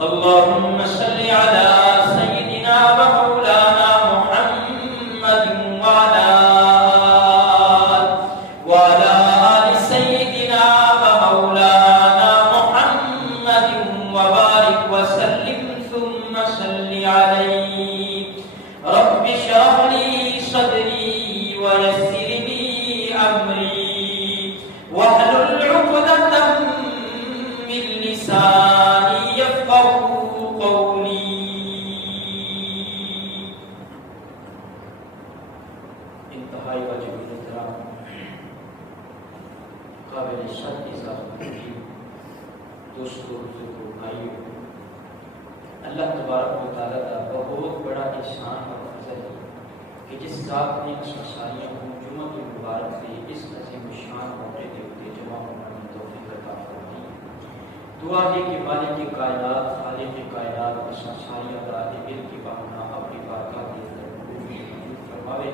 اللهم صل على سيدنا ومولانا محمد وعلى آل سيدنا ومولانا محمد وبارك وسلم ثم صل عليه. رب اشرح لي صدري ويسر لي أمري واحلل عقدة من لساني يفقهوا قولي. انتہائی واجب احترام قابل شرط اضافہ دوستو بزرگوں بھائیوں، اللہ تبارک و تعالیٰ کا بہت بڑا احسان اور فضل ہے کہ جس ذات نے ساریاں جمعہ کے مبارک سے اس عظیم شان موقع کے اوپر جمع ہونے کی توفیق عطا فرمائی. دعا ہے کہ مالک کائنات خالق کائنات ساریاں کا دل کی بہانا اپنی بارگاہ کے اندر موجود فرماوے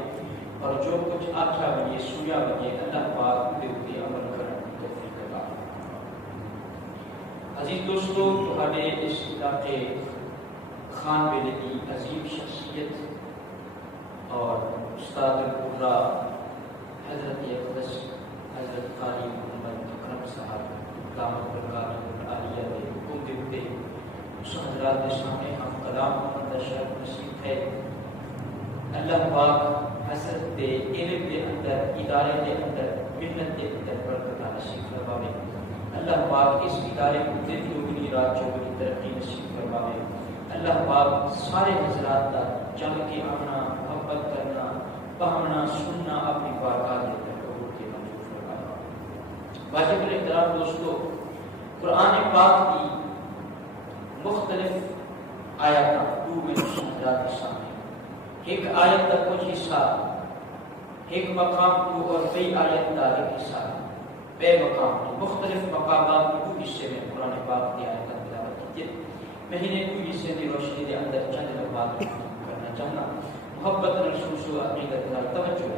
اور جو کچھ آخیا بنے سویا بنے اللہ پاک کے اوپر عمل کرنے کی توفیق عطا فرمائے. عزیز دوستو، تہاڈے اس علاقے خان بیلے کی عظیم شخصیت اور استاد القرا حضرت اقدس حضرت قاری محمد اکرم صاحب دامت برکاتہ العالیہ کے حکم کے اوپر اس حضرات کے سامنے ہم کلام کا شرف نصیب ہے. اللہ پاک حضرت دے علم کے اندر، ادارے کے اندر، محنت کے اندر برکت نصیب فرماوے. اللہ پاک اس ادارے کو دن چوگنی رات چوگنی ترقی نصیب فرماوے. اللہ پاک سارے حضرات کا جم کے آنا، محبت کرنا، پڑھنا، سننا اپنی بارگاہ کے اندر قبول کے منظور فرمائے. واجب الاحترام دوستو، قرآن پاک کی مختلف آیات دو میں حضرات کے سامنے ایک آیت کا کچھ حصہ، ایک مقام کو اور کئی آیت کا ایک حصہ، بے مقام مختلف مقامات کے دو حصے میں قرآن پاک کی آیت کا تلاوت کی. مہینے کو حصے کی روشنی کے اندر چند لمحات کرنا چاہنا محبت رسول و عقیدت کا توجہ.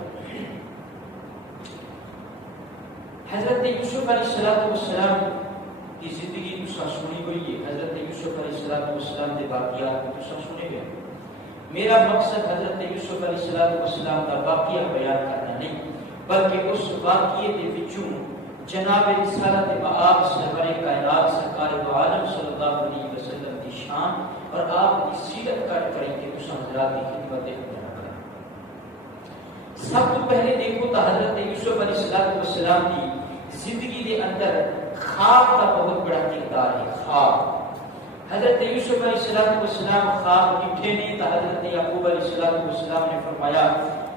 حضرت یوسف علیہ السلام کی زندگی تو سنی ہوئی ہے. حضرت یوسف علیہ السلام کے واقعات تو سنے گئے. میرا مقصد حضرت یوسف علیہ السلام کا واقعہ بیان کرنا نہیں، بلکہ اس واقعے کے وچوں جناب رسالت مآب سرور کائنات سرکار دو عالم صلی اللہ علیہ وسلم کی شان اور آپ کی سیرت کٹ کریں کہ اس حضرات کی خدمت اندر کریں. سب تو پہلے دیکھو تو حضرت یوسف علیہ السلام کی زندگی کے اندر خواب کا بہت بڑا کردار ہے. خواب حضرت یوسف علیہ السلام خواب لکھے نہیں تو حضرت یعقوب علیہ السلام نے فرمایا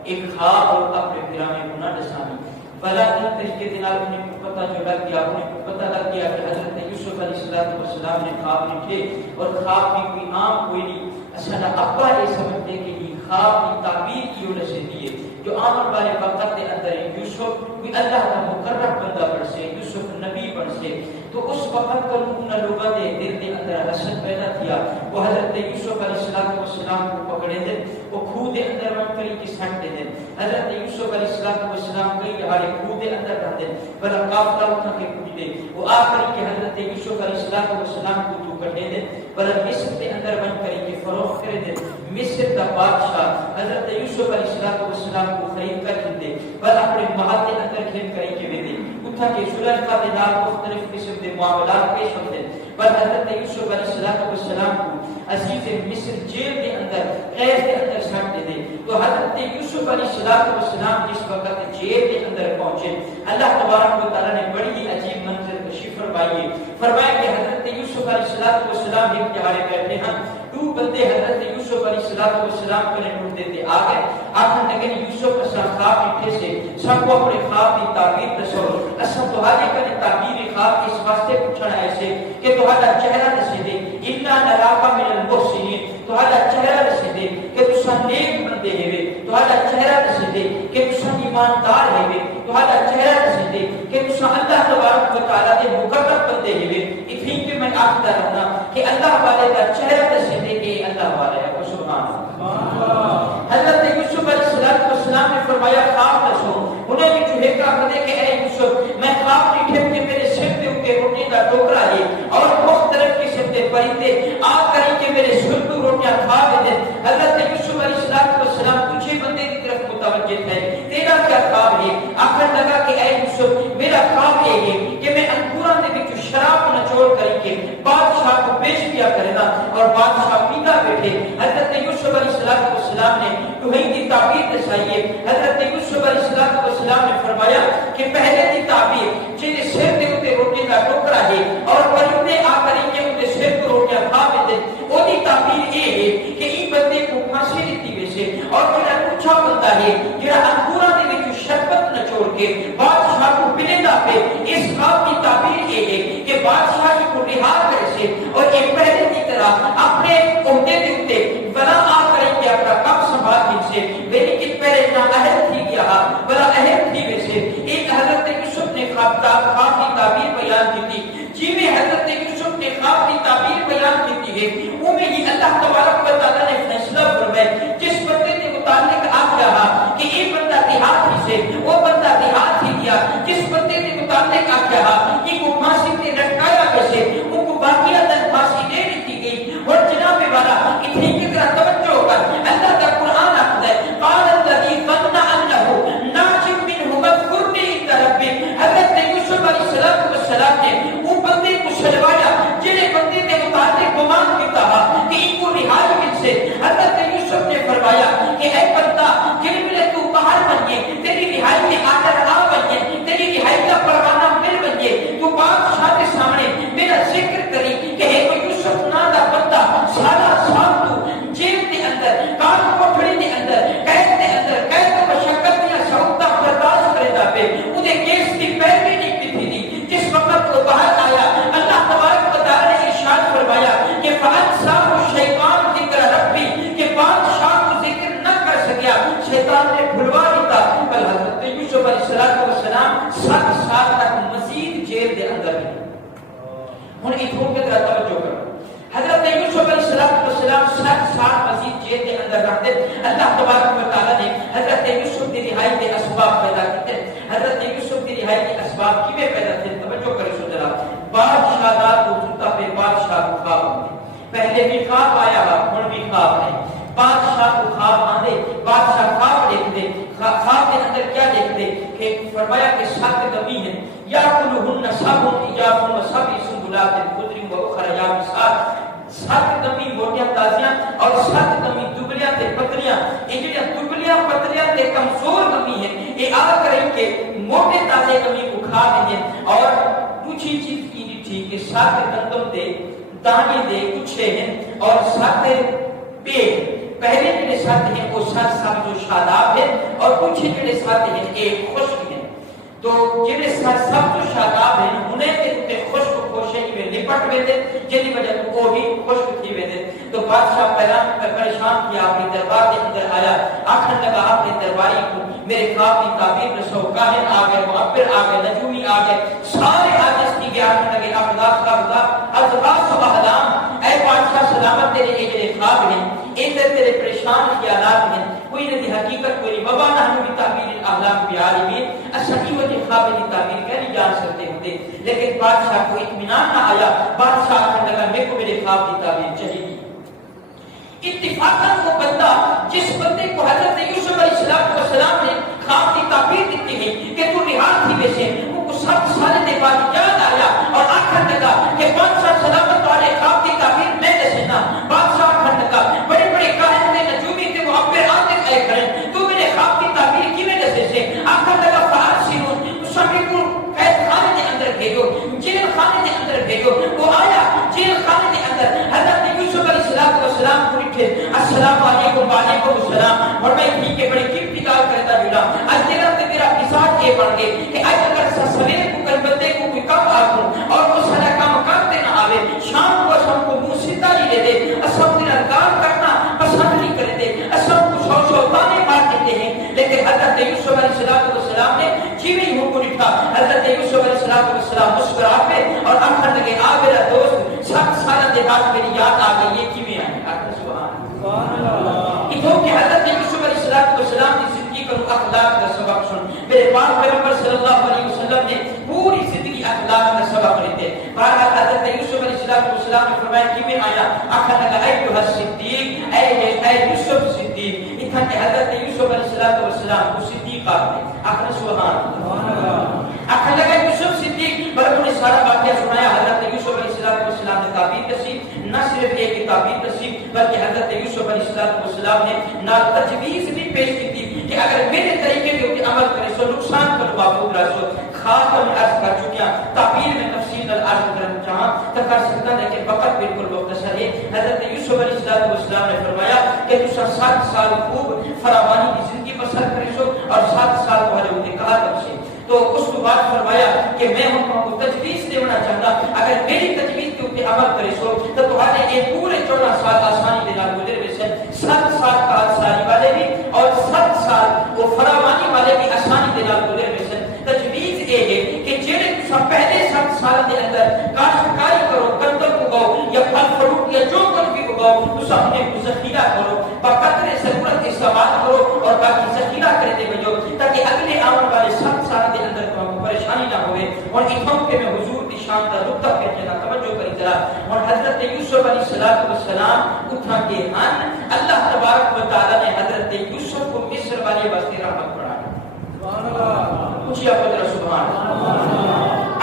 ایک خواب اور اپنے پیرامے کو نہ دسانی. بلا دن طریقے کے نال انہیں کو پتہ جو لگ گیا، انہیں کو پتہ لگ گیا کہ حضرت یوسف علیہ السلام نے خواب لکھے اور خواب کی کوئی عام کوئی نہیں. اصل ابا یہ سمجھتے کہ یہ خواب کی تعبیر کی وجہ سے دیے جو آمن والے وقت کے اندر یوسف کوئی اللہ کا مقرب بندہ بن سے، یوسف نبی بن سے. تو اس وقت پر ان لوگوں نے دل کے اندر حسد پیدا کیا. وہ حضرت یوسف علیہ السلام کو پکڑے دے، وہ خود کے اندر من کری کی سٹ دے دے. حضرت یوسف علیہ السلام کئی دہاڑے خود کے اندر رہتے بلا قافلہ اٹھا کے پوچھ دے. وہ آخری کہ حضرت یوسف علیہ السلام کو تو کٹے دے بلا مصر کے اندر من کری کے فروخت کرے دے. مصر کا بادشاہ حضرت یوسف علیہ السلام کو خرید کر دے بلا اپنے محل کے اندر کھیل کری کے دے اٹھا کے زلیخا کے نام مختلف قسم کے معاملات پیش ہوتے ہیں. پر حضرت یوسف علیہ السلام کو عزیز مصر جیل کے اندر قید کے اندر سٹ دے دے. تو حضرت یوسف علیہ السلام جس وقت جیل کے اندر پہنچے اللہ تبارک و تعالیٰ نے بڑی عجیب منظر کشی فرمائی. فرمایا کہ حضرت یوسف علیہ السلام ایک دہاڑے بیٹھے ہیں. دو بندے حضرت یوسف علیہ السلام کو اٹھتے تھے آ گئے آخر لگے یوسف کا خواب لکھے سے سب کو اپنے خواب کی تعبیر دسو. اصل تہاڈے کنے تعبیر خواب اس واسطے پوچھنا ایسے کہ تہاڈا چہرہ دسے دے انا نراک من المحسنین. تہاڈا چہرہ دسے دے کہ تساں نیک بندے ہوئے. تہاڈا چہرہ دسے دے کہ تساں ایماندار ہوئے. تہاڈا چہرہ دسے دے کہ تساں اللہ تبارک و تعالیٰ دے مقرب بندے ہوئے. اتنی کہ میں آخدا رہنا کہ اللہ والے کا چہرہ دسے دے کہ اللہ والے ہے. سبحان اللہ. حضرت یوسف علیہ السلام نے فرمایا خواب دسو. انہیں بھی جو ہے کہا کہ اے یوسف میں خواب لکھے کہ میرے سر کے اوپر روٹی کا ٹوکرا ہے اور مختلف قسم کے پرندے پیش کیا کرنا اور بادشاہ پیتا بیٹھے حضرت یوسف علیہ السلام نے توہین کی تعبیر دسائی ہے. حضرت یوسف علیہ السلام نے فرمایا کہ پہلے کی تعبیر جن سر دے اوتے روٹی کا ٹوکرا ہے اور پرندے آ کر ان کے سر کو روٹیاں کھا دے او دی تعبیر یہ ہے کہ این بندے کو پھانسی دیتی ویسے اور جڑا پوچھا بندہ ہے جڑا انگوراں دے وچ شربت نچوڑ کے بادشاہ کو پلیندا پے اس خواب کی تعبیر یہ ہے کہ بادشاہ کو رہا کرے سے اور ایک پہلے کی طرح اپنے عہدے دے اوتے بلا آ کر کے اپنا کام سنبھال دین سے میری کہ پہلے نہ اہم تھی گیا بلا اہم تھی ویسے ایک حضرت یوسف نے خواب کی تعبیر بیان کی تھی جی میں حضرت یوسف نے خواب کی تعبیر بیان کی ہے وہ میں یہ اللہ تبارک و تعالیٰ نے فیصلہ فرمایا جس بندے کے متعلق آ رہا کہ یہ بندہ دیہات ہی سے وہ بندہ دیہات ہی گیا جس بندے کے متعلق آ رہا کہ کو پھانسی سے لٹکایا ویسے ان کو باقیہ تن پھانسی دے دی گئی اور جناب والا اتنی کی طرح توجہ کر اللہ کا قرآن آتا ہے قال الذی ظن انه ناج منه مذکرنی عند ربک حضرت یوسف علیہ السلام نے وہ بندے کو سلوایا جنہیں بندے کے متعلق گمان کیتا تھا کہ ان کو رہائی مل سے حضرت یوسف نے فرمایا کہ اے بندہ جن میں تو باہر بنیے تیری رہائی میں آدر آ بنیے تیری رہائی کا پروانہ مل بنیے تو بادشاہ کے سامنے میرا ذکر کری کہ اے یوسف نام دا بندہ سارا سال تو جیل کے اندر کان کوٹھڑی کے اندر قید مشقت یا سعودہ برداشت کرتا پہ انہیں کیس کی پیروی نہیں کی تھی جس وقت وہ باہر آیا اللہ تبارک و تعالی نے ارشاد فرمایا کہ فَأَنْسَاهُ الشَّيْطَانُ ذِكْرَ رَبِّهِ کہ بادشاہ کو ذکر نہ کر سکیا شیطان نے بھلوا دیتا بل حضرت یوسف علیہ السلام 7 سال تک مزید جیل کے اندر ہیں. ہن اتھوں کی طرح توجہ کرو حضرت یوسف علیہ السلام 7 سال مزید جیل کے اندر رہتے اللہ تبارک و تعالی نے حضرت یوسف کی رہائی کے اسباب پیدا کیتے حضرت یوسف کی رہائی کے اسباب کیویں پیدا تھے توجہ کرو سو ذرا بادشاہ دا کو ستا پہ بادشاہ کو خواب آندے پہلے بھی خواب آیا ہن بھی خواب ہے بادشاہ کو خواب آندے بادشاہ خواب دیکھتے خواب کے اندر کیا دیکھتے کہ فرمایا کہ 7 نبی ہیں یا کلہن سبع ایاب و سبع سنبلات خضر و اخر یابسات 7 نبی موٹیاں تازیاں اور 7 نبی دبلیاں تے پتلیاں یہ جو دبلیاں پتلیاں تے کمزور نبی ہیں یہ آ کر کے موٹے تازے نبی کو کھا دیں اور دوسری چیز کی تھی کہ 7 گندم دے دانے دے کچھے ہیں اور 7 پیڑ پہلے جڑے 7 ہیں وہ 7 سب جو شاداب ہیں اور کچھ جڑے 7 ہیں ایک خشک ہیں تو جڑے 7 سب جو شاداب ہیں انہیں تے خشک کوشے میں لپٹ ویندے جدی وجہ تو وہ بھی خشک تھی ویندے تو بادشاہ پریشان کیا اپنے دربار کے اندر آیا آخر لگا اپنے درباری کو میرے خواب کی تعبیر رسو کاہن آ گئے معبر آ گئے نجومی آ گئے سارے عاجز کی گئے آخر لگے اقداس کا خدا اذباس و احلام اے بادشاہ سلامت تیرے اجرے خواب ہیں اندر تیرے پریشان خیالات ہیں کوئی ندی حقیقت کوئی وبا نہ بھی تعبیر الاحلام بیعالمی اصحی وجہ خواب کی تعبیر کیا نہیں جان سکتے ہوتے لیکن بادشاہ کو اطمینان نہ آیا بادشاہ آخر لگا میرے کو میرے خواب کی تعبیر چاہیے اتفاقاً وہ بندہ جس بندے کو حضرت یوسف علیہ السلام نے خواب کی تعبیر دیتی ہے کہ تو رہا تھی ویسے وہ کو 7 سال کے بعد یاد آیا اور آخر لگا کہ بادشاہ سلامت والے خواب کی تعبیر میں دسنا بادشاہ آخر لگا بڑے بڑے کاہن نے نجومی تھے وہ اپنے آتے اے کریں تو میرے خواب کی تعبیر کی میں دسے سے آخر لگا فارسیون سبھی کو قید خانے کے اندر بھیجو جیل خانے کے اندر بھیجو وہ آیا جیل خانے کے اندر حضرت یوسف علیہ السلام کو لکھے السلام علیکم وعلیکم السلام اور میں بھی کے بڑے کی پتال کرتا جڑا آج تیرا مثال یہ بن گئے کہ آج اگر سویر کو کل بندے کو کوئی کام آکوں اور وہ سارا کام کرتے نہ آوے شام کو سب کو منہ سیدھا نہیں لے دے اسم تیرا کام کرنا پسند نہیں کرے دے اسم کو سو تانے مار دیتے ہیں لیکن حضرت یوسف علیہ السلام نے جیویں ہی کو لکھا حضرت یوسف علیہ السلام مسکرا پہ اور آخر لگے آ میرا دوست 7 سال کے بعد میری یاد آ گئی یہ کیویں آئی آخر سبحان اللہ اتھوں کہ حضرت یوسف علیہ السلام کی زندگی کا اخلاق کا سبق سن میرے پاک پیغمبر صلی اللہ علیہ وسلم نے پوری زندگی اخلاق کا سبق لیتے بہرحال حضرت یوسف علیہ السلام نے فرمایا کہ میں آیا آخر لگا ایھا الصدیق اے یوسف صدیق اتھا کہ حضرت یوسف علیہ السلام کو صدیق آتے آخر سبحان اللہ آخر لگا یوسف صدیق بلکہ انہیں سارا واقعہ سنایا حضرت یوسف علیہ السلام نے تعبیر کسی صرف ایک تعبیر نصیب بلکہ حضرت یوسف علیہ السلام نے نا تجویز بھی پیش کی تھی کہ اگر میرے طریقے کے اوپر عمل کرے سو نقصان کرو محفوظ رہو. خاص طور پر عرض کر چکا تعبیر میں تفصیل عرض کرنا چاہاں تو کر سکتا لیکن وقت بالکل مختصر ہے. حضرت یوسف علیہ السلام نے فرمایا کہ تم 7 سال خوب فراوانی کی زندگی بسر کرے سو اور 7 سال کو حضرت نے کہا تم سے. تو اس کو بعد فرمایا کہ میں ان کو تجویز دینا چاہتا اگر میری تجویز کے اوپر عمل کرے سو تو تمہارے یہ پورے 14 سال آسانی کے نال گزر ویسے 7 سال کا آسانی والے بھی اور 7 سال وہ فراوانی والے بھی آسانی کے نال گزر ویسے. تجویز یہ ہے کہ جڑے تم پہلے 7 سال کے اندر کاشتکاری کرو گندم اگاؤ یا پھل فروٹ یا جو کچھ بھی اگاؤ تو اپنے ذخیرہ کرو بقدر ضرورت استعمال کرو اور باقی ذخیرہ کرتے بجو تاکہ اگلے آنے والے 7 سال کے اندر تم پریشانی نہ ہوئے. اور اتھم کے میں حضور کی شان کا نقطہ پہنچنا توجہ کری ذرا. اور حضرت یوسف علیہ السلام اٹھا کے ان اللہ تبارک و تعالی نے حضرت یوسف کو مصر والے واسطے رحمت بنایا. سبحان اللہ. اونچی آواز سے سبحان اللہ.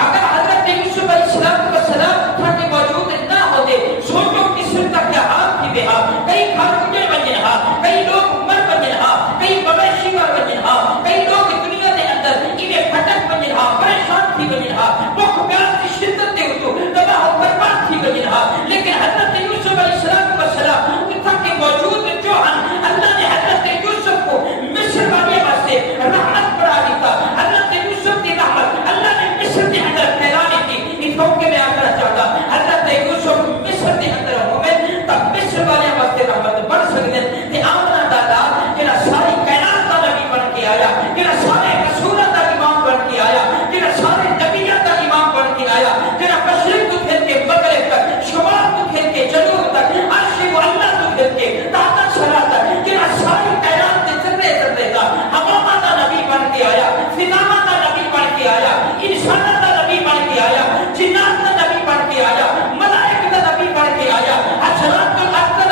اگر حضرت یوسف علیہ السلام اٹھا کے موجود نہ ہوتے سوچو مصر کا کیا حال تھی بے حال. کئی گھر اجڑ بن رہا کئی لوگ مر بن رہا کئی مویشی مر بن رہا کئی لوگ دنیا کے اندر انہیں پھٹک بن رہا پریشان تھی بن رہا بھوک پیاس کی شدت دے تو تباہ و برباد تھی بن رہا. لیکن حضرت یوسف علیہ السلام اٹھا کے موجود جو اللہ نے حضرت یوسف کو مصر والے واسطے رحمت بنا دیتا. حضرت یوسف کی رحمت اللہ نے مصر کے اندر پھیلانے کی اس موقع میں آنا چاہتا. حضرت یوسف مصر کے اندر ہوئے تب مصر والے واسطے رحمت بن سکتے کہ آمنا دادا کہ ساری کائنات کا نبی بن کے آیا کہ سارے رسولوں کا امام بن کے آیا کہ سارے نبیوں کا امام بن کے آیا کہ مشرق کو پھر کے مغرب تک شمال کو پھر کے جنوب تک عرش و اللہ کو پھر کے تحت شرع تک کہ ساری کائنات کے ذرے ذرے کا حمامہ کا نبی بن کے آیا فضامہ کا نبی بن کے آیا انسانہ کا نبی بن کے آیا جنات کا نبی بن کے آیا ملائکہ کا نبی بن کے آیا حشرات کا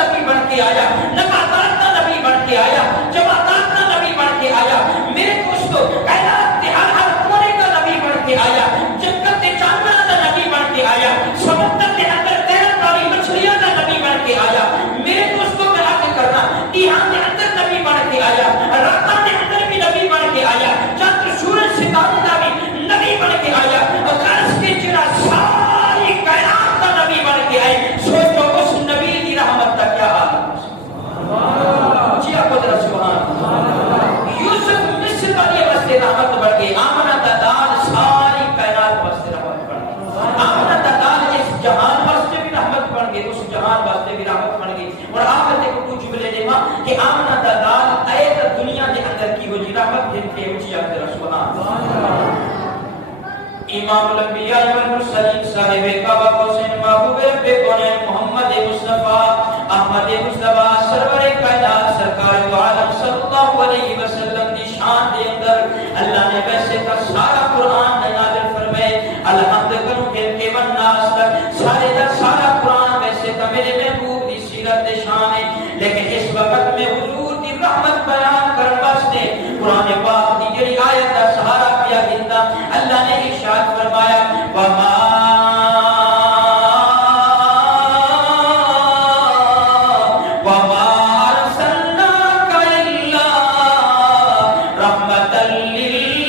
نبی بن کے آیا نباتات کا نبی بن کے آیا جماعات کا نبی بن کے آیا. میرے دوستو کائنات کے ہر کونے کا نبی بن کے آیا جنت کے جانوروں کا نبی بن کے آیا سمندر کے اندر تیرنے والی مچھلیاں کا نبی بن کے آیا. میرے دوستو میں عرض کرنا یہاں کے اندر نبی بن کے آیا رات کے اندر بھی نبی بن کے آیا چاند سورج ستارے کا بھی نبی بن کے آیا اور عرش کے چرا ساری کائنات کا نبی بن کے آئے. سوچو اس نبی کی رحمت کا کیا حال ہے. جی آپ کو ذرا سبحان اللہ. یوسف مصر والے واسطے رحمت بڑھ گئی. آمنہ دادال ساری کائنات واسطے رحمت بڑھ گئی. آمنہ دادال اس جہان واسطے بھی رحمت بڑھ گئی اس جہان واسطے بھی رحمت بڑھ گئی. اور آخر دیکھو کچھ جملے دے ماں کہ آمنہ دادال ایت دنیا کے اندر کی ہو جی رحمت جن کے اونچی آپ ذرا سبحان اللہ. امام الانبیاء والمرسلین صاحب کعبہ حسین محبوب رب کونین محمد مصطفیٰ احمد مصطفیٰ سرور کائنات سرکار دو عالم صلی اللہ علیہ وسلم کی شان دے اندر اللہ نے ویسے کا سارا قرآن نازل فرمائے الحمد کرو کے والناس تک سارے کا سارا قرآن ویسے کا میرے محبوب کی سیرت شان ہے. لیکن اس وقت میں حضور کی رحمت بیان کرنے واسطے قرآن پاک کی جڑی آیت کا سہارا کیا گندا اللہ نے ارشاد فرمایا وما ارسلناک الا رحمۃ للعالمین.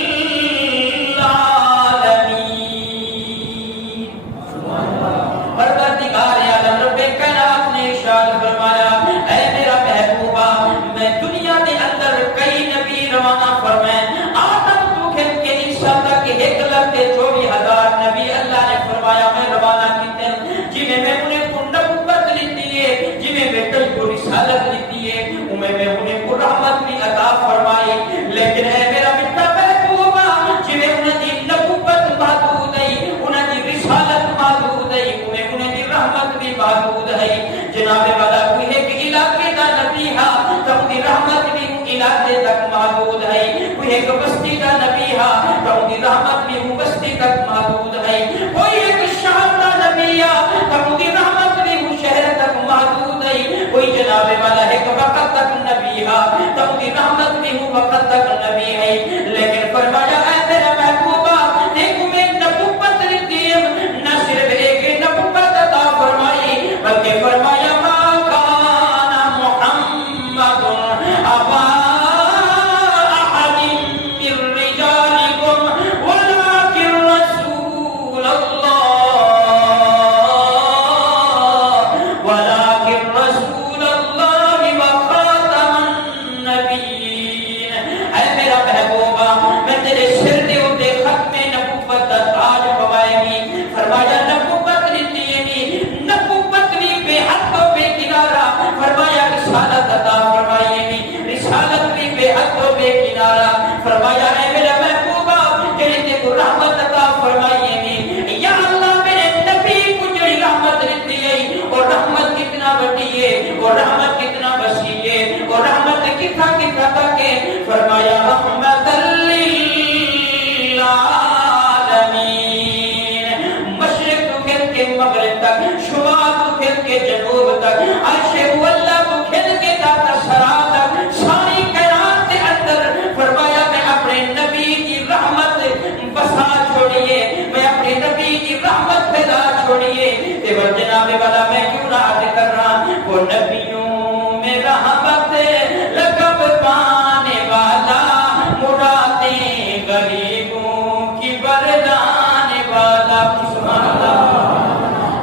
پروردگار عالم رب کائنات نے ارشاد فرمایا اے میرا محبوبہ میں دنیا کے اندر کئی نبی روانہ فرمائے آدم تو کھل کے عیسیٰ تک 1,24,000 نبی اللہ نے فرمایا میں روانہ کیتے ہیں جنہیں میں انہیں کو نبوت لیتی ہے جنہیں میں کئی کو رسالت لیتی ہے میں انہیں کو رحمت بھی عطا فرمائی. لیکن اے میرا مٹھا محبوبہ جنہیں انہیں دی نبوت محدود ہے انہیں دی رسالت محدود ہے انہیں دی رحمت بھی محدود ہے. جناب والا کوئی ایک علاقے کا نبی ہے تو دی رحمت بھی علاقے تک محدود ہے. کوئی ایک بستی کا نبی ہے تو دی رحمت بھی بستی تک محدود ہے. کوئی ایک شہر کا نبی ہے تو دی رحمت بھی شہر تک محدود ہے. کوئی جناب والا ایک وقت تک نبی ہے تو دی رحمت بھی وقت تک نبی ہے. لیکن فرمایا اے میرا محبوبہ ایک میں نبوت دیتی ہے نہ صرف ایک نبوت عطا فرمائی بلکہ فرمایا کتنا بڑی ہے اور رحمت کتنا وسیع ہے اور رحمت کتنا کتنا تک ہے. فرمایا رحمت للعالمین، مشرق تو کھل کے مغرب تک، شمال تو کھل کے جنوب تک، عرش اللہ تو کھل کے تحت ثرا تک، ساری کائنات کے اندر فرمایا میں اپنے نبی کی رحمت بسا چھوڑیے، میں اپنے نبی کی رحمت پھیلا چھوڑیے. دیور جناب والا میں کیوں نہ عرض کر رہا وہ نبیوں میں رحمت لقب پانے والا، مرادیں غریبوں کی بردانے والا. سبحان اللہ.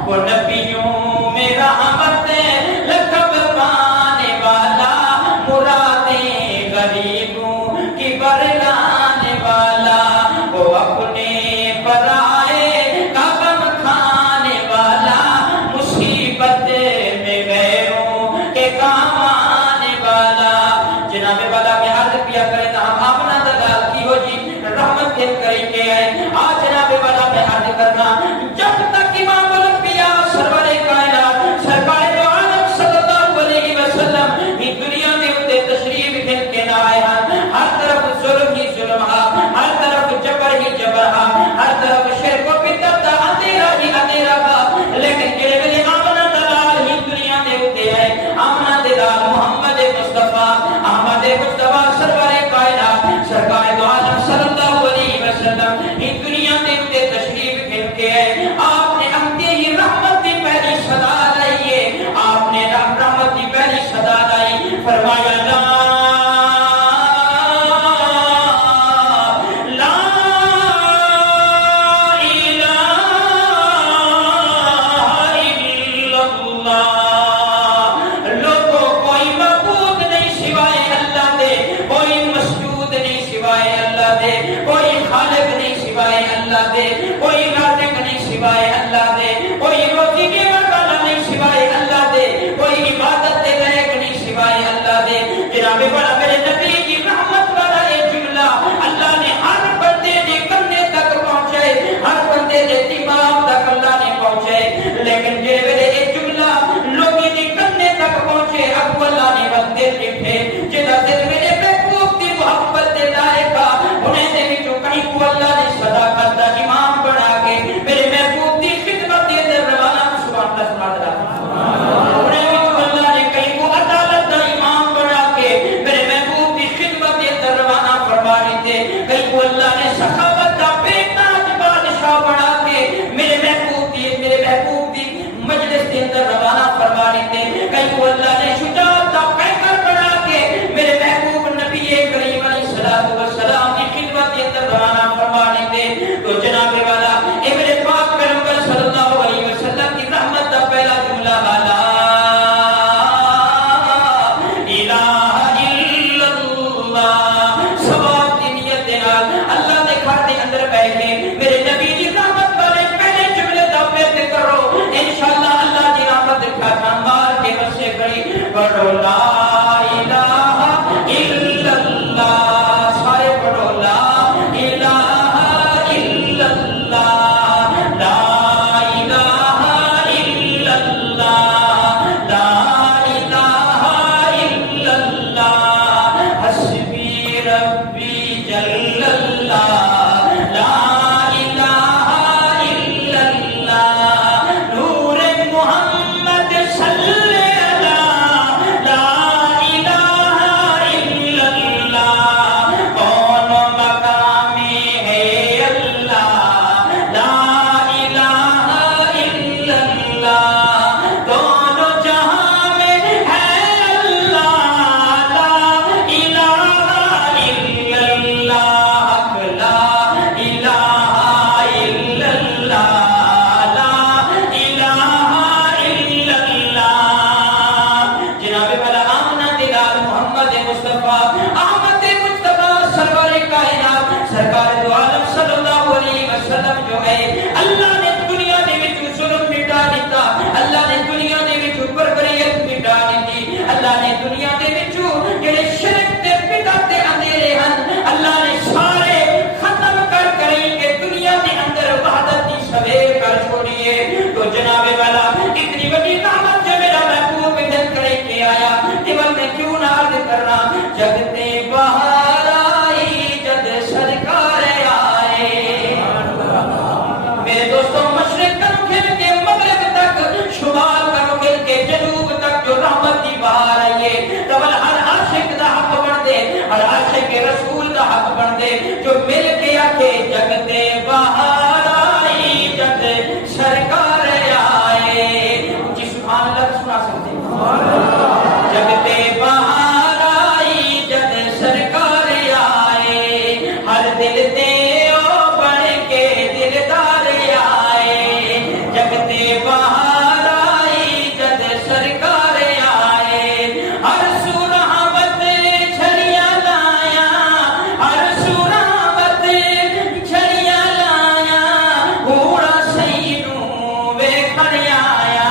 وہ نبیوں میں رحمت لقب پانے والا، مرادیں غریبوں کی بردانے والا. وہ اپنے پرائے کا غم کھانے والا، مصیبت میں غیروں کے کام آنے والا. جناب والا میں عرض کیا کرے نا ہم اپنا دلال کی ہو جی رحمت کے کری کے آئے. آج جناب والا میں عرض کرنا جب تک امام الانبیاء سرور کائنات سرکار دو عالم صلی اللہ علیہ وسلم ہی دنیا میں اتے تشریف کھل کے نہ آئے ہیں، ہر طرف ظلم ہی ظلم ہا، ہر طرف جبر ہی جبر ہا، ہر طرف شرک و بدعت اندھیرا ہی اندھیرا ہا. لیکن جڑے ویلے آمنا دلال ہی دنیا میں اتے ہے، آمنا دلال محمد مصطفیٰ احمد مصطفیٰ سرور کائنات سرکار دو عالم صلی اللہ علیہ وسلم ہی دنیا میں اتے تشریف کھل کے ہے. آپ نے اندھے ہی رحمت کی پہلی صدا لائی ہے، آپ نے رحمت کی پہلی صدا لائی. فرمایا لا لا الہ الا اللہ. لوگوں کوئی معبود نہیں سوائے اللہ دے، کوئی مسجود نہیں سوائے اللہ دے، کوئی خالق نہیں سوائے اللہ دے، کوئی رازق نہیں سوائے اللہ دے، کوئی روزی دینے والا نہیں سوائے اللہ دے، کوئی عبادت دے لائق نہیں سوائے اللہ دے. جناب والا میرے نبی کی رحمت والا یہ جملہ اللہ نے ہر بندے کے کنے تک پہنچائے، ہر بندے کے دماغ تک اللہ نے پہنچائے. لیکن جے ویلے یہ جملہ لوگی دی کنے تک پہنچے اب اللہ نے وقت لکھے جدا دل میرے محبوب دی محبت دے لائق انہیں دے وچوں کہیں کو اللہ نے صداقت دا امام بنا کے میرے محبوب دی خدمت دے اندر روانہ. سبحان اللہ سبحان اللہ. انہیں وچوں اللہ نے کہیں کو عدالت دا امام بنا کے میرے محبوب دی خدمت دے اندر روانہ فرما دیتے. کہیں کو اللہ نے سخاوت دا بے تاج بادشاہ بنا کے میرے محبوب دی مجلس کے اندر روانہ فرما دیتے. کہیں کو اللہ نے شجاعت دا پیکر بنا کے میرے محبوب نبی کریم علیہ الصلوۃ والسلام کی خدمت کے اندر روانہ فرما دیتے. تو جناب والا اے میرے پاک پیغمبر صلی اللہ علیہ وسلم کی رحمت دا پہلا جملہ لا الہ الا اللہ. ثواب دی نیت دے نال اللہ دے گھر دے اندر بیٹھ کے میرے نبی دی رحمت والے پہلے جملے دا پیش کرو. انشاءاللہ اللہ دی رحمت کا مار کے بسے کری کے تول ہر عاشق دا حق بن دے ہر عاشق رسول دا حق بن دے جو مل کے آکے جگ تے بہار آئی جگ سرکار آئے جی سبحان اللہ سنا سکتے جگ تے بہار آئی جگ سرکار آئے ہر دل تے او بن کے دلدار آئے جگ تے بہار آئی جگ سرکار آئے ہر سورہمت چھڑیاں لایا ہر سورہمت چھڑیاں لایا گھوڑا سینوں ویکھن آیا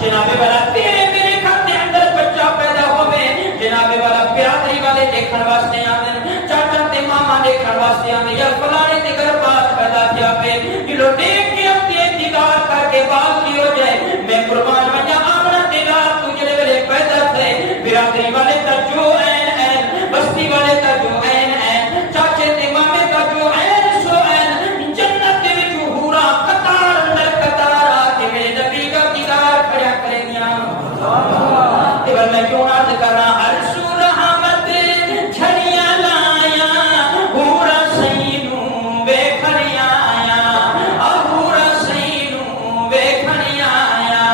جناب والا تیرے میرے گھر دے اندر بچہ پیدا ہوئے جناب والا برادری والے دیکھن واسطے آندے چاچا تے ماما دیکھن واسطے آندے یا فلانے تے گھر بات پیدا کیا پہ جلو دیکھ کے اپنے انتظار کر کے بات کی ہو جائے میں قربان بنیا آمنا تیرا تجھے ویلے پیدا تھے برادری والے تا جو این این بستی والے تا جو این این چاچے تے مامے تا جو این سو این جنت دے وچ حورا قطار اندر قطار آتے میرے نبی کا دیدار کھڑا کریں گیا تے میں کیوں نہ کرا ہر سورہمت چھڑیاں لایا حورا سینوں ویکھن آیا حورا سینوں ویکھن آیا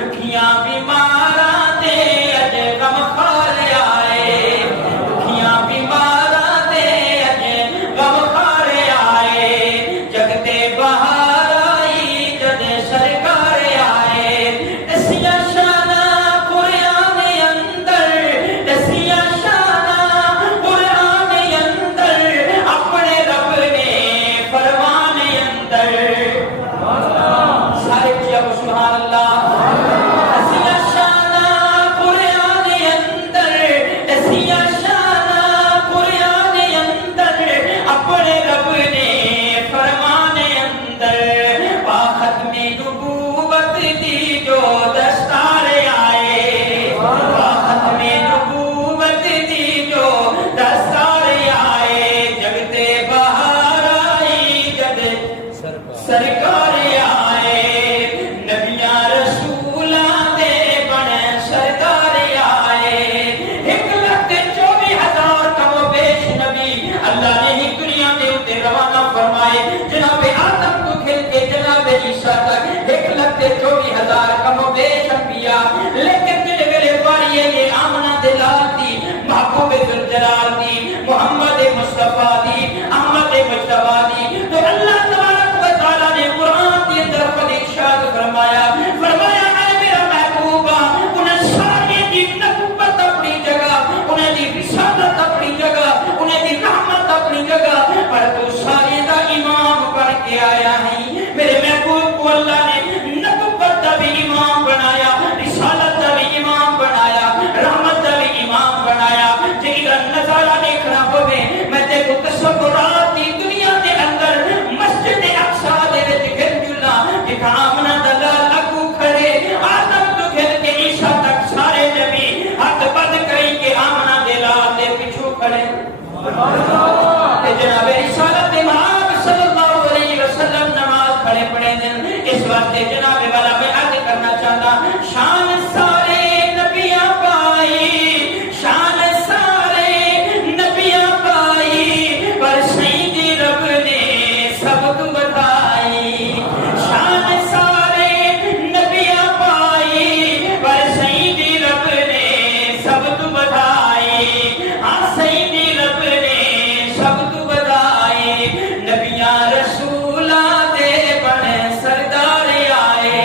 دکھیاں بیماراں دے اج غم خار آئے دکھیاں بیماراں دے اج غم خار آئے جگ تے بہار آئی جد سرکار آئے دسیاں شاناں قرآن اندر دسیاں شاناں قرآن اندر اپنے رب نے فرمان اندر سارے کیا سبحان اللہ دسیاں شاناں قرآن اندر دسیاں شاناں قرآن اندر اپنے رب نے فرمان اندر با ختم نبوت دی جو دستار آئے با ختم نبوت دی جو دستار آئے جگ تے بہار آئی جگ سرکار آئے نبیاں رسولاں دے بن سردار آئے 1,24,000 کم و بیش نبی اللہ نے ہی دنیا دے اتے روانہ فرمائے جناب آدم کو کھل کے جناب عیسیٰ تک 1,24,000 کم و بیش انبیاء لیکن دل میرے باری یہ آمنہ دلال دی محبوب ذوالجلال دی محمد مصطفیٰ دی احمد مجتبیٰ دی تو اللہ تبارک و تعالیٰ نے قرآن کی اندر خود ارشاد فرمایا اے میرا محبوبہ انہیں ساری دی نبوت اپنی جگہ انہیں دی رسالت اپنی جگہ انہیں دی رحمت اپنی جگہ پر تو ساری دا امام بن کے آیا ہے میرے محبوب کو اللہ نے نبوت دا بھی امام بنایا رسالت دا بھی امام بنایا رحمت دا بھی امام بنایا جیدہ نظارہ دیکھنا ہوئے میں تے کو تصورات دی دنیا دے اندر مسجد اقصی دے وچ گھر جلا جتھا آمنہ دلال اگو کھڑے آدم تو گھر کے عیسیٰ تک سارے نبی ہاتھ بند کری کے آمنہ دلال دے پچھو کھڑے جناب رسالت امام صلی اللہ علیہ وسلم نماز کھڑے پڑے دن اس واسطے جناب والا میں عرض کرنا چاہتا شان سارے نبیاں پائی شان سارے نبیاں پائی پر سید رب نے سب کو بتائی شان سارے نبیاں پائی پر سید رب نے سب کو بتائی ہاں سید رب نے سب کو بتائی نبیاں رسولاں دے بن سردار آئے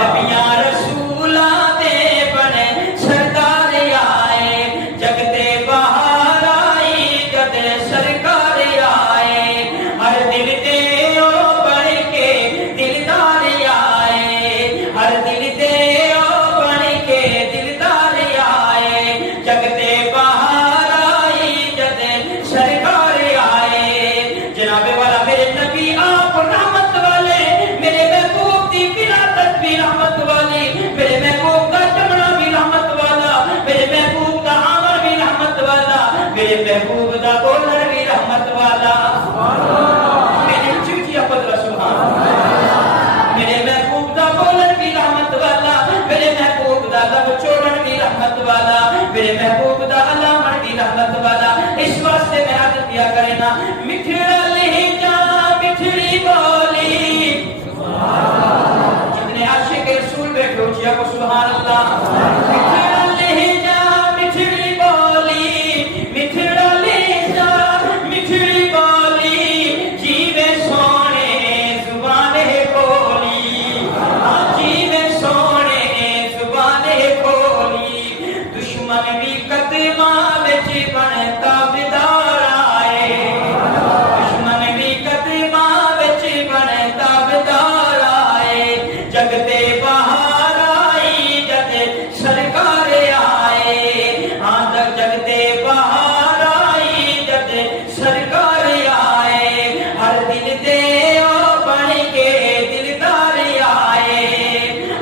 نبیاں رسولاں دے بن سردار آئے جگ تے بہار آئی جد سرکار آئے ہر دل تے او بن کے دلدار آئے ہر دل تے او بن کے دلدار آئے جگ تے بہار آئی جد سرکار آئے جناب والا میرے نبی آپ رحمت والے میرے محبوب دی ولادت بھی رحمت والی میرے محبوب کا چمڑا بھی رحمت والا میرے محبوب کا عمر بھی رحمت والا میرے محبوب دا بولر بھی رحمت والا میرے چوٹیا پتر سبحان میرے محبوب دا بولر بھی رحمت والا میرے محبوب دا اللہ مرضی رحمت والا اس واسطے میں عرض کیا کرے نا مٹھڑا لہجہ مٹھڑی بولی جتنے عاشق رسول بیٹھے ہو جیا کو سبحان اللہ مٹھڑا لہجہ مٹھڑی بولی مٹھڑا لہجہ مٹھڑی بولی جیوے سونے زبان بولی جیوے سونے زبان بولی دشمن بھی قدمہ وچ بنتا بدار آئے دشمن بھی قدمہ وچ بنتا بدار آئے جگتے باہر آئی جد سرکار آئے ہاں جگتے باہر آئی جد سرکار آئے ہر دل دے بن کے دلدار آئے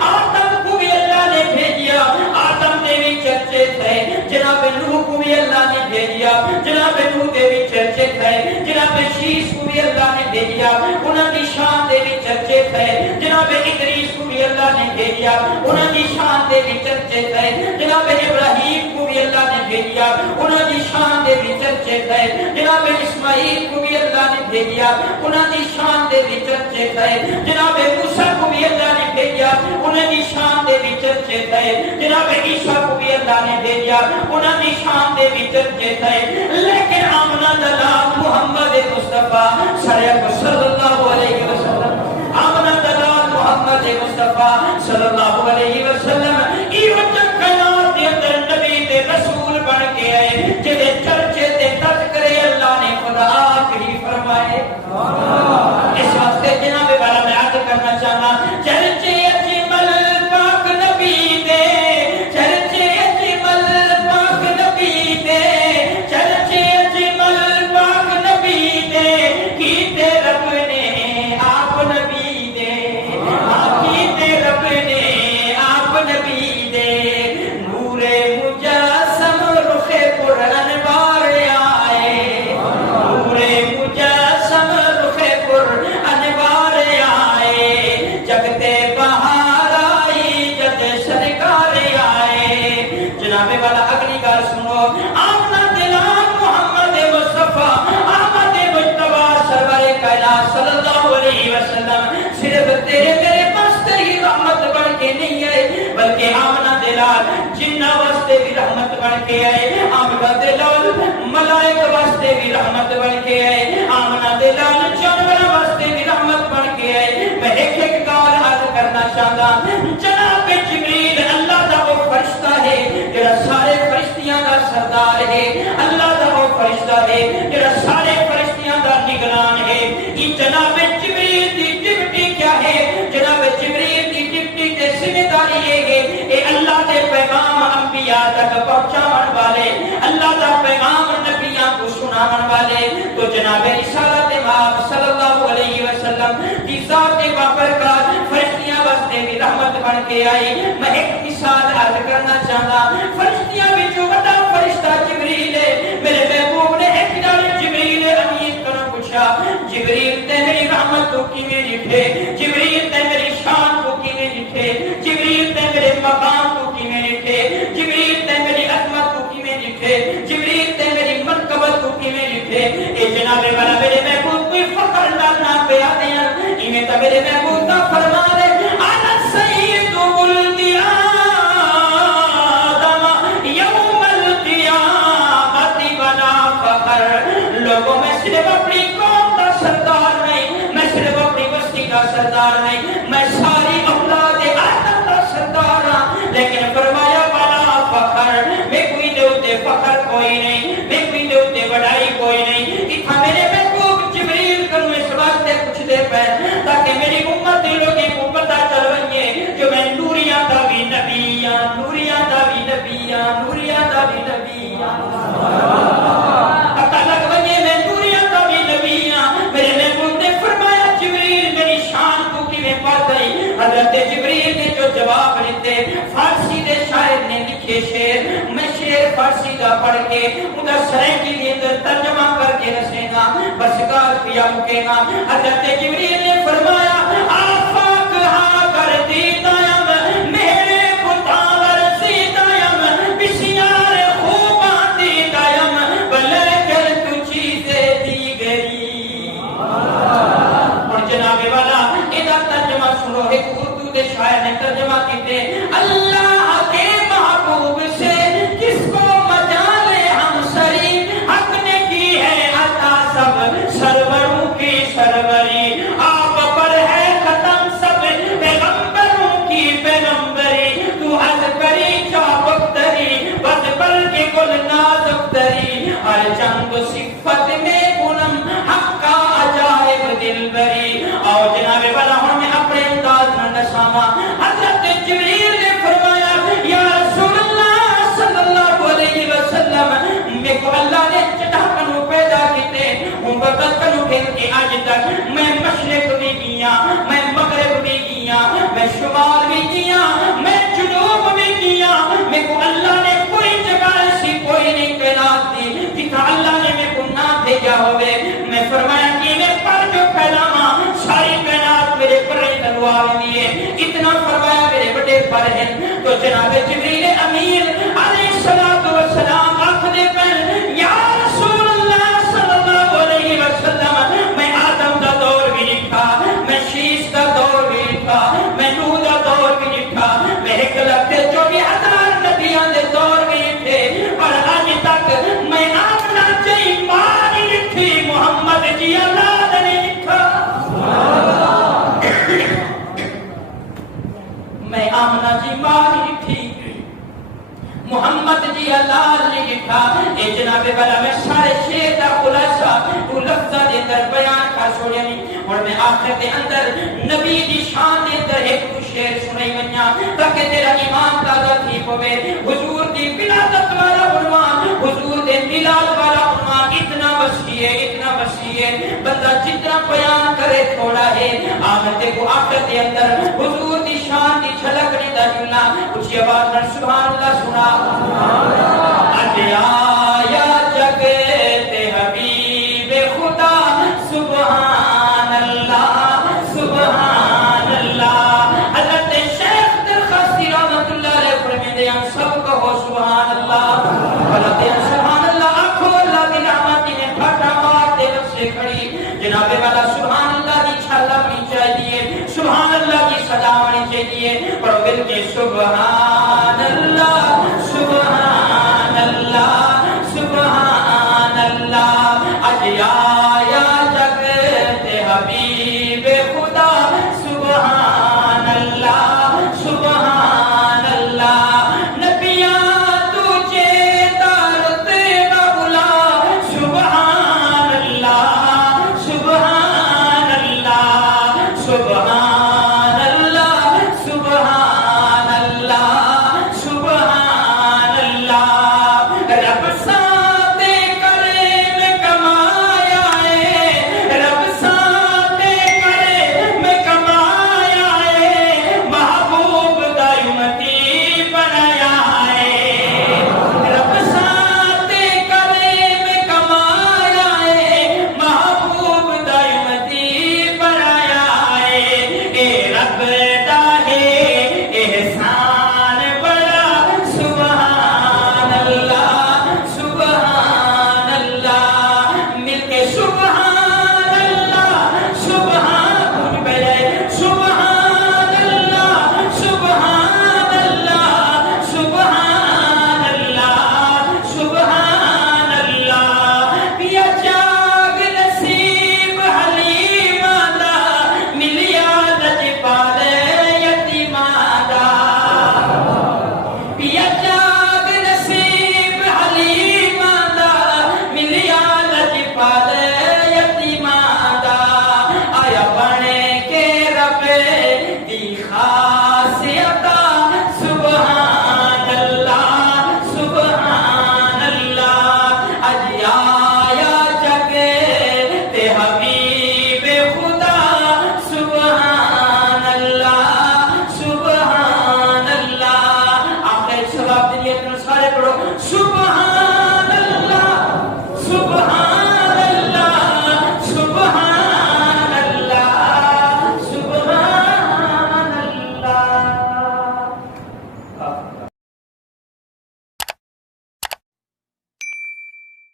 آدم کو بھی اللہ نے بھیجیا آدم نے بھی چرچے تھے جناب نوح کو بھی اللہ نے بھیجیا جناب نوح کے بھی چرچے تھے جناب شیش کو بھی اللہ نے بھیجیا انہاں دی شان دے بھی چرچے تھے جناب ادریس کو بھی اللہ نے بھیجیا انہاں دی شان دے بھی چرچے تھے جناب ابراہیم کو بھی اللہ نے بھیجیا انہاں دی شان دے بھی چرچے تھے جناب اسماعیل کو بھی اللہ نے بھیجیا انہاں دی شان دے بھی چرچے تھے جناب موسیٰ کو بھی اللہ نے بھیجیا انہاں دی شان دے بھی چرچے تھے جناب عیسیٰ کو بھی اللہ نے بھیجیا انہاں دی شان دے بھی چرچے تھے لیکن آمنہ دلال محمد مصطفیٰ صلی اللہ علیہ وسلم آمنہ دلال محمد مصطفیٰ صلی اللہ علیہ وسلم ایو کائنات دے اندر نبی تے رسول بن کے آئے جدے چرچے تے تذکرے اللہ نے خدا آپ ہی فرمائے اس واسطے جناب والا میں عرض کرنا چاہنا چرچے اجمل پاک نبی دے چرچے اجمل پاک نبی دے چرچے اجمل پاک نبی دے کیتے رب نے آپ نبی دے کیتے رب نے آپ نبی دے نور مجسم رخ پر انوار آئے نور مجسم رخ پر انوار آئے جگتے باہر آئی جد سرکار آئے جناب والا اگلی گال سنو آمنہ دلال محمد مصطفیٰ آمد مجتبہ سرور کائنات صلی اللہ علیہ وسلم صرف تیرے میرے واسطے ہی رحمت بن کے نہیں آئے بلکہ آمنہ دلال جنہ واسطے بھی رحمت بن کے آئے آمنہ دلال ملائک واسطے بھی رحمت بن کے آئے آمنہ دلال جانور واسطے بھی رحمت بن کے آئے میں ایک گال عرض کرنا چاہتا جناب جبریل اللہ دا وہ فرشتہ ہے جڑا سارے فرشتیاں دا سردار ہے اللہ دا وہ فرشتہ ہے جڑا سارے فرشتیاں دا نگران ہے یہ جناب جبریل دی ڈیوٹی کیا ہے جناب جبریل دی ڈیوٹی تے ذمہ داری یہ ہے اے اللہ دے پیغام انبیاء تک پہنچاون والے اللہ دا پیغام نبیاں کو سناون والے تو جناب رسالت امام صلی اللہ علیہ وسلم کی ذات بابرکات فرشتیاں واسطے بھی رحمت بن کے آئی میں ایک مثال عرض کرنا چاہتا فرشتیاں وچوں بڑا فرشتہ جبریل ہے میرے محبوب نے ایک دن جبریل امین کو پوچھا جبریل تے میری رحمت تو کیویں لکھے جبریل تے میری شان کو کیویں لکھے جبریل تے میرے مقام کو کیویں لکھے جبریل تے میری عظمت کو کیویں لکھے جبریل تے میری منقبت کو کیویں لکھے اے جناب والا میرے محبوب کوئی فخر ڈالنا پہ آتے ہیں انہیں تو میرے محبوب کا فرمان ہے انا سید ولد آدم یوم القیامت بنا فخر لوگوں میں صرف اپنی قوم کا سردار نہیں میں صرف اپنی بستی کا سردار نہیں میں ساری اولاد آدم کا سردار ہوں لیکن فرمایا بنا فخر میں کوئی دے فخر کوئی نہیں میں کوئی دے بڑائی کوئی نہیں اتھا میرے محبوب جبریل کروں اس واسطے کچھ دے پہ تاکہ میری امت لوگی کو پتہ چلوئیے جو میں نوریاں دا بھی نبیاں نوریاں دا بھی نبیاں نوریاں دا بھی نبیاں پتہ لگ بھئیے میں نوریاں دا بھی نبیاں میرے محبوب نے فرمایا جبریل میری شان کو کی میں پڑھ گئی حضرت جبریل نے جو جواب لیتے فارسی دے شاعر نے لکھے شعر میں شعر فارسی دا پڑھ کے ادھر سرینکی کے اندر ترجمہ کر کے رسے گا بس گال پیا مکے گا حضرت جبریل نے فرمایا آفاق ہاں کر دیتا یم میرے پتاور سیتا یم بسیار نازک تری ہر چند صفت میں پونم حق کا عجائب دل بری. اور جناب والا ہوں میں اپنے انداز میں نشاما. حضرت جبریل نے فرمایا یا رسول اللہ صلی اللہ علیہ وسلم میں کو اللہ نے چٹاکنوں پیدا کیتے ہوں وقت کنوں پھر کے آج تک میں مشرق بھی کیا میں مغرب بھی کیا میں شمال بھی کیا میں جنوب بھی کیا. میں کو اللہ نے کوئی جگہ ایسی کوئی نہیں تعینات دی جتنا اللہ نے میں کو نہ بھیجا ہوئے. میں فرمایا کہ میں پر جو پھیلاما ساری کائنات میرے پر تلوار دیے اتنا فرمایا میرے بڑے پر ہیں. تو جناب جبریل امین علیہ الصلوۃ والسلام آخر پہل یا رسول اللہ صلی اللہ علیہ وسلم میں آدم کا دور بھی لکھا میں شیش کا دور بھی لکھا میں نوح کا دور بھی لکھا میں 1,24,000 نبیوں کے دور بھی لکھے اور آج تک میں آمنہ جی ماں نہیں لکھی محمد جی اللہ نے لکھا. میں آمنہ جی ماں نہیں لکھی محمد جی اللہ نے لکھا. اے جناب والا میں سارے شیر دا خلاصہ تو لفظہ دے اندر بیان کر چھوڑیا نہیں اور میں آخر دے اندر نبی دی شان دے اندر ایک تو شیر سنائی منیا تاکہ تیرا ایمان تازہ تھی پوے. حضور دی ولادت والا عنوان حضور دے میلاد والا عنوان اتنا وسیع ہے بندہ جتنا بیان کرے تھوڑا ہے. آخر دے کو آخر دے اندر حضور دی شان دی جھلک نہیں دا جلنا اچھی آواز میں سبحان اللہ سنا. اج آیا جگ تے حبیب خدا سبحان اللہ سبحان اللہ. حضرت شیخ درخواستی رحمت اللہ علیہ فرمیندے ہم سب کہو سبحان اللہ بلتے ہیں سبحان اللہ. آنکھوں اللہ کی رحمت نے پھٹا مار دے سے کھڑی جناب والا سبحان اللہ کی چھالا ہونی چاہیے سبحان اللہ کی صدا ہونی چاہیے. پڑھو مل کے سبحان